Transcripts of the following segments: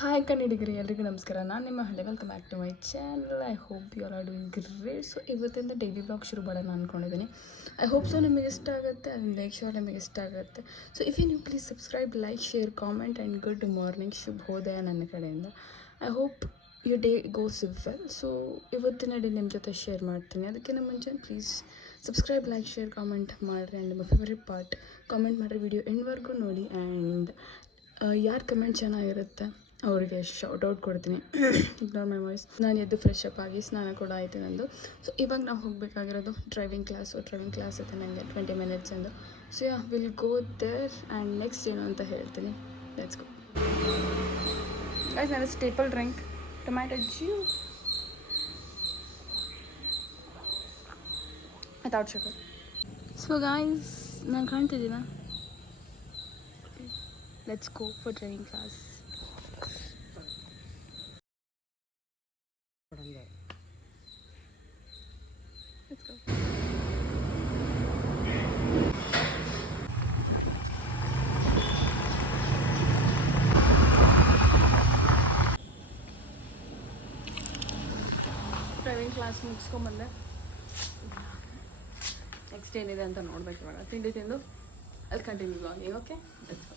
Hi ಕನ್ನಡಿಗರಿ, ಎಲ್ರಿಗೂ ನಮಸ್ಕಾರ. ನಾನು ನಿಮ್ಮ ಹಳೆ welcome back to my channel. I hope you are doing great. So ಇವತ್ತಿಂದ ಡೈಲಿ ಬ್ಲಾಗ್ ಶುರು ಮಾಡೋಣ ಅಂದ್ಕೊಂಡಿದ್ದೀನಿ. ಐ ಹೋಪ್ ಸೊ ನಿಮಗೆ ಇಷ್ಟ ಆಗುತ್ತೆ ಆ್ಯಂಡ್ ಮೇಕ್ ಶೋರ್ ನಿಮಗೆ ಇಷ್ಟ ಆಗುತ್ತೆ. So if you new please subscribe, like, share, comment and good morning, ಶುಭೋದಯ ನನ್ನ ಕಡೆಯಿಂದ. I hope you day goes well. So ಇವತ್ತಿನ ಡೇ ನಿಮ್ಮ ಜೊತೆ ಶೇರ್ ಮಾಡ್ತೀನಿ. ಅದಕ್ಕಿಂತ ಮುಂಚೆ please subscribe, like, share, comment ಮಾಡಿರಿ. ಆ್ಯಂಡ್ ನಿಮ್ಮ ಫೇವ್ರೆಟ್ ಪಾರ್ಟ್ ಕಾಮೆಂಟ್ ಮಾಡಿರಿ, ವಿಡಿಯೋ ಎಂಡ್ವರೆಗೂ ನೋಡಿ. ಆ್ಯಂಡ್ ಯಾರು ಕಮೆಂಟ್ ಚೆನ್ನಾಗಿರುತ್ತೆ ಅವರಿಗೆ ಶೌಟೌಟ್ ಕೊಡ್ತೀನಿ. Ignore my voice. ನಾನು ಎದ್ದು ಫ್ರೆಶ್ ಅಪ್ ಆಗಿ ಸ್ನಾನ ಕೂಡ ಆಯಿತು ನಂದು. ಸೊ ಇವಾಗ ನಾವು ಹೋಗಬೇಕಾಗಿರೋದು ಡ್ರೈವಿಂಗ್ ಕ್ಲಾಸ್ ಇದೆ ನನಗೆ 20 minutes ಎಂದು. So yeah will go there and next ಏನು ಅಂತ ಹೇಳ್ತೀನಿ. Let's go guys. ನನ್ನ staple drink tomato juice without sugar. So guys, ನಾನು ಕಾಣ್ತಿದ್ದೀನಾ? Let's go for driving class. Let's go. Driving class ಮುಗಿಸ್ಕೊಂಬಂದೆ. ನೆಕ್ಸ್ಟ್ ಏನಿದೆ ಅಂತ ನೋಡ್ಬೇಕು. ಇವಾಗ ತಿಂಡಿ ತಿಂದು ಅಲ್ಲಿ continue blogging. Okay, let's go.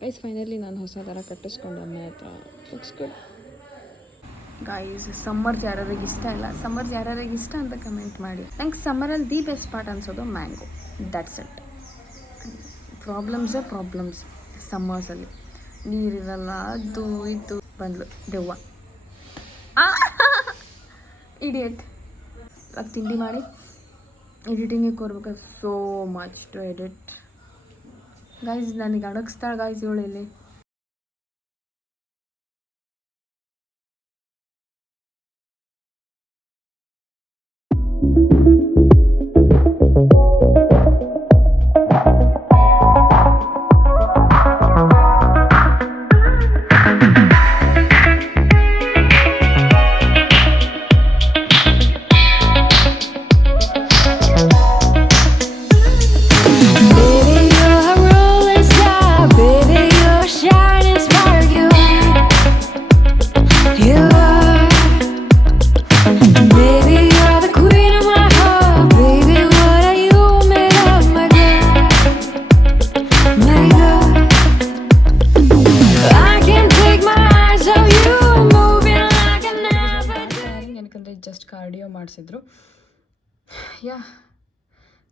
Guys, finally ನಾನು ಹೊಸ ಥರ ಕಟ್ಟಿಸ್ಕೊಂಡೆ ಅಮ್ಮ ಹತ್ರ. Looks good. ಗೈಸ್, ಸಮ್ಮರ್ಸ್ ಯಾರ್ಯಾರಿಗೆ ಇಷ್ಟ ಇಲ್ಲ, ಸಮ್ಮರ್ಸ್ ಯಾರ್ಯಾರಿಗೆ ಇಷ್ಟ ಅಂತ ಕಮೆಂಟ್ ಮಾಡಿ. ನಂಗೆ ಸಮ್ಮರಲ್ಲಿ ದಿ ಬೆಸ್ಟ್ ಪಾರ್ಟ್ ಅನ್ಸೋದು ಮ್ಯಾಂಗೋ. That's it. ಪ್ರಾಬ್ಲಮ್ಸ್ ಸಮ್ಮರ್ಸಲ್ಲಿ ನೀರಿರಲ್ಲ, ಅದು ಇದು ಬಂದ್ಲು ದೆವ್ವ ಇಡಿಯಟ್. ಇವಾಗ ತಿಂಡಿ ಮಾಡಿ ಎಡಿಟಿಂಗಿಗೆ ಕೊಡ್ಬೇಕು. So much to edit. Guys, ನನಗೆ ಅಡಗಿಸ್ತಾಳೆ ಗೈಸ್ ಇವಳು ಇಲ್ಲಿ.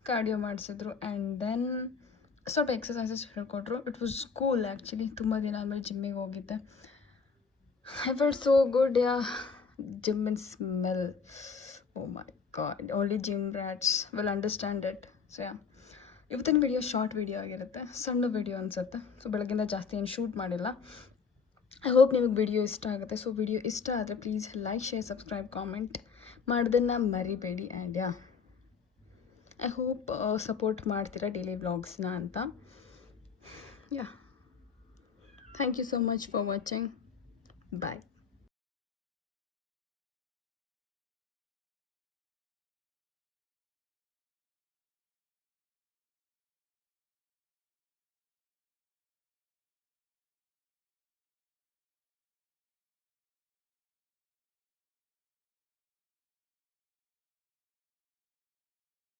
ಕಾರ್ಡಿಯೋ ಮಾಡಿಸಿದ್ರು ಆ್ಯಂಡ್ ದೆನ್ ಸ್ವಲ್ಪ ಎಕ್ಸಸೈಸಸ್ ಹೇಳ್ಕೊಟ್ರು. It was cool actually. ತುಂಬ ದಿನ ಆಮೇಲೆ ಜಿಮ್ಮಿಗೆ ಹೋಗಿದ್ದೆ. I felt so good. Gym in smell. Oh my god, only gym rats will understand it. So ಇವತ್ತಿನ ವಿಡಿಯೋ ಶಾರ್ಟ್ ವಿಡಿಯೋ ಆಗಿರುತ್ತೆ, ಸಣ್ಣ ವಿಡಿಯೋ ಅನಿಸುತ್ತೆ. ಸೊ ಬೆಳಗ್ಗಿಂದ ಜಾಸ್ತಿ ಏನು ಶೂಟ್ ಮಾಡಿಲ್ಲ. ಐ ಹೋಪ್ ನಿಮಗೆ ವಿಡಿಯೋ ಇಷ್ಟ ಆಗುತ್ತೆ. ಸೊ ವಿಡಿಯೋ ಇಷ್ಟ ಆದರೆ please like, share, subscribe, comment ಮಾಡೋದನ್ನು ಮರಿಬೇಡಿ. ಆ್ಯಂಡ್ ಐ ಹೋಪ್ ಸಪೋರ್ಟ್ ಮಾಡ್ತೀರಾ ಡೈಲಿ ವ್ಲಾಗ್ಸ್ನ ಅಂತ. Thank you so much for watching. Bye.